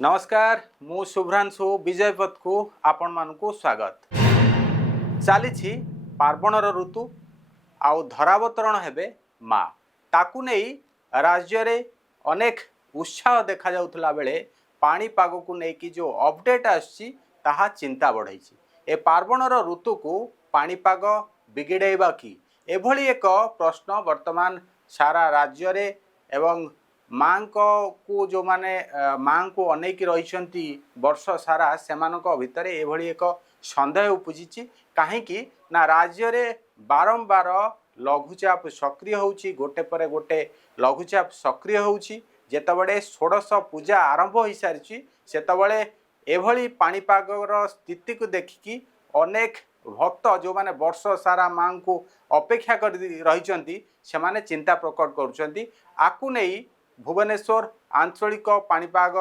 नमस्कार मु शुभ्रांशु विजयपथ को आपण मानकु स्वागत। चली पार्वणर ऋतु आउ धरावतरण हेबे माँ ताकू नहीं राज्य रे अनेक उत्साह देखा जाउथला बेले पाणीपाग को लेकिन जो अपडेट आसी ताहा चिंता बढ़ाई। ए पार्वणर ऋतु को पाणीपाग बिगिड़ेबा कि एभली एक प्रश्न वर्तमान सारा राज्य रे एवं माँ को जो माने माँ को अनेक रही वर्ष सारा से भितर एभली एक सन्देह उपजी कहीं ना राज्य रे बारंबार लघुचाप सक्रिय होउची गोटे पर गोटे लघुचाप सक्रिय होउची जेतबेले षोडश पूजा आरंभ हो सारी सेतबेले एभली पाणीपागर स्थिति को देखिकी अनेक भक्त जो माने वर्ष सारा माँ को अपेक्षा कर रही से माने चिंता प्रकट करुँच आकु नहीं भुवनेश्वर आंचलिक पाणीपाग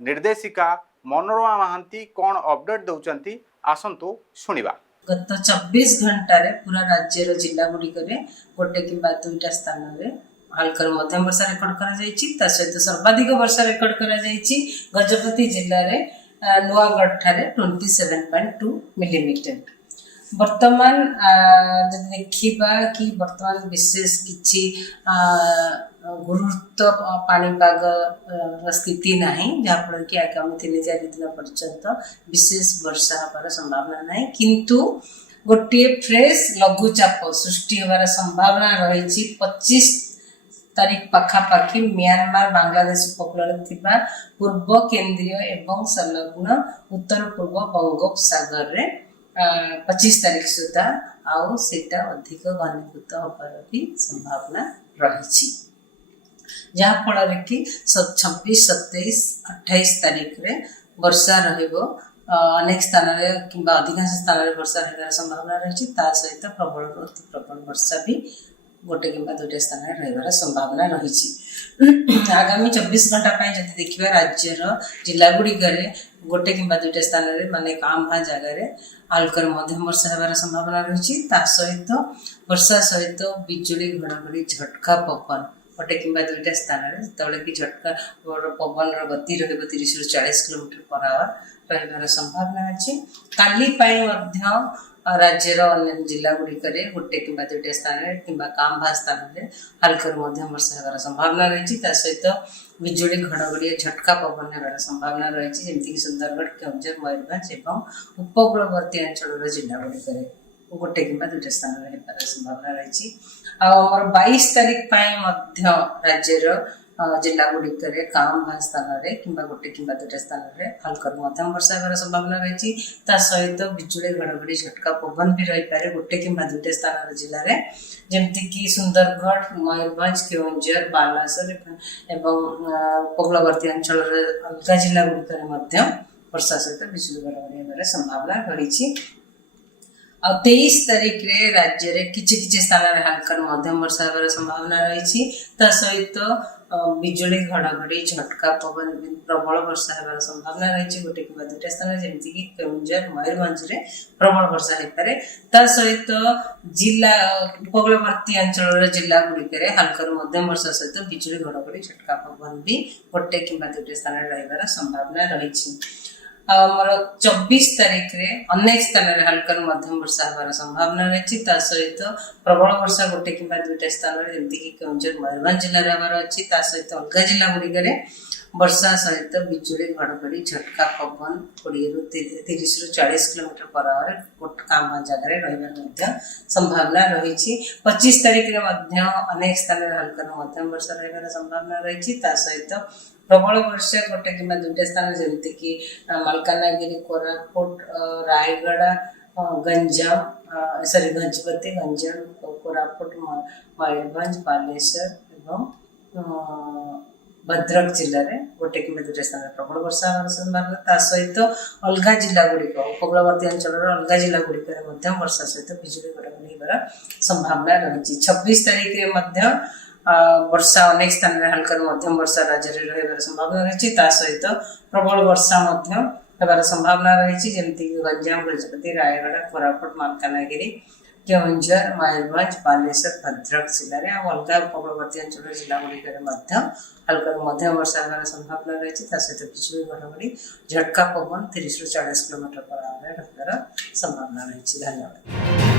निर्देशिका मनोरमा महांती कौन अपडेट दौरान आसतु शुणा। गत 24 घंटा रे पूरा राज्यर जिला गुड़िक गोटे कि दुईटा स्थान में हल्का मध्यम वर्षा रेकर्ड कर सहित सर्वाधिक वर्षा रेकर्ड कर गजपति जिले में नुआगढ़ ठारे 27.2 मिलीमीटर। वर्तमान देखा कि वर्तमान विशेष किसी गुरुत्व पाणीपाग स्थिति ना जहाँफल कि आगामी 3-4 दिन पर्यंत विशेष वर्षा हबार संभावना ना किंतु गोटे फ्रेश लघुचाप सृष्टि होबार संभावना रही 25 तारीख पाखापाखि म्यांमार बांग्लादेश उपकूल पूर्व केंद्रीय एवं संलग्न उत्तर पूर्व बंगोपसागर रे 25 तारीख सुधा आउ सेटा अधिक घनीभूत होबार भी संभावना रही जहाँ फल कि 26, 27, 28 तारीख रे वर्षा रहिबो अनेक स्थान रे किंबा अधिकांश स्थान रे वर्षा रहिबार संभावना रही सहित प्रबल अति प्रबल वर्षा भी गोटे कि दुईटा स्थान रे रहिबार संभावना रही। आगामी 24 घंटा जब देखिए राज्यर जिला गुड़िक गोटे कि दुईटा स्थान रे माने काम भा जगह हल्का मध्यम वर्षा होबार संभावना रही सहित वर्षा सहित बिजुली घड़घड़ी झटका पवन गोटे कि दुईटा स्थान में कि झटका पवन गति रही 30-40 किलोमीटर पर आवर रही संभावना अच्छी। काली राज्यर अन्य जिला गुड़िक गोटे कि दुईटा स्थान कि काम भा स्थान में हल्का मध्यम वर्षा होबार संभावना रही सहित बिजुली घड़घड़ी झटका पवन होबार संभावना रही जमीक सुंदरगढ़, केउंझर, मयूरभंज और उपकूलवर्ती अंचल जिला गुड़िक गोटे कि दुईटा स्थान होबार संभावना रही। आमर 22 तारीख राज्यर जिला गुड़िक काम भा स्थान कि गोटे कि दुईटा स्थान हल्का मध्यम वर्षा होबार संभावना रही सहित बिजुली घड़घड़ी झटका पवन भी रही पारे गोटे कि दुईटा स्थान जिले में जमीक सुंदरगढ़, मयूरभंज, केउंझर, बालासोर एवं उपकूलवर्ती अंचल अलग जिला गुड़िक वर्षा सहित बिजुली घड़घड़ी होबार संभावना रही। 23 तारीख रे राज्य रे किछि स्थान हल्का मध्यम वर्षा होबार संभावना रही सहित बिजुली घड़घड़ी झटका पवन प्रबल वर्षा होबार संभावना रही गोटे कि दुईटा स्थान जमीक केउंझर, मयूरभंज रे प्रबल वर्षा हो पारे सहित जिला उपकूलवर्ती अंचल जिला गुड़िक हल्का मध्यम वर्षा सहित बिजुली घड़घड़ी झटका पवन भी गोटे कि दुईटा स्थान रही संभावना रही। आमर 24 तारीख रे अनेक स्थान हल्का मध्यम वर्षा होबार संभावना रही सहित प्रबल वर्षा गोटे कि दुईटा स्थान जमीक केउंझर, मयूरभंज जिले में होबार अच्छी सहित अलग जिला गुड़िक वर्षा सहित बिजुली घड़घड़ी झटका पवन 20-30-40 किलोमीटर पर आवर काम जगह रही संभावना रही। 25 तारीख रे अनेक स्थान हल्का मध्यम वर्षा रही संभावना रही सहित प्रबल वर्षा गोटे कि दुईटा स्थान जमीक मलकानगिरी, कोरापुट, रायगढ़, गंजाम गजपति, गंजाम, कोरापुट, मयूरभंज, बालेश्वर और भद्रक जिले में गोटे कि दुईटा स्थान प्रबल वर्षा होबार संभावना सहित अलग जिला गुड़िक उपकूलवर्ती अंचल अलग जिला गुड़िक वर्षा सहित बिजुली घड़घड़ी होबार संभावना रही। 26 तारीख वर्षा अनेक स्थान हल्का मध्यम वर्षा राज्य में रही संभावना रही सहित प्रबल वर्षा होबार संभावना रही जमीक गंजाम, गजपति, रायगढ़, कोरापुट, मलकानगिरी, केवंझर मयूरभंज बालेश्वर भद्रक जिले में अलग उपकूलवर्ती अंचल जिला गुड़िक हल्का मध्यम वर्षा होगार संभावना रही सहित बिजुली घड़घड़ी झटका पवन 30 ରୁ 40 किलोमीटर पर आवर संभावना रही। धन्यवाद।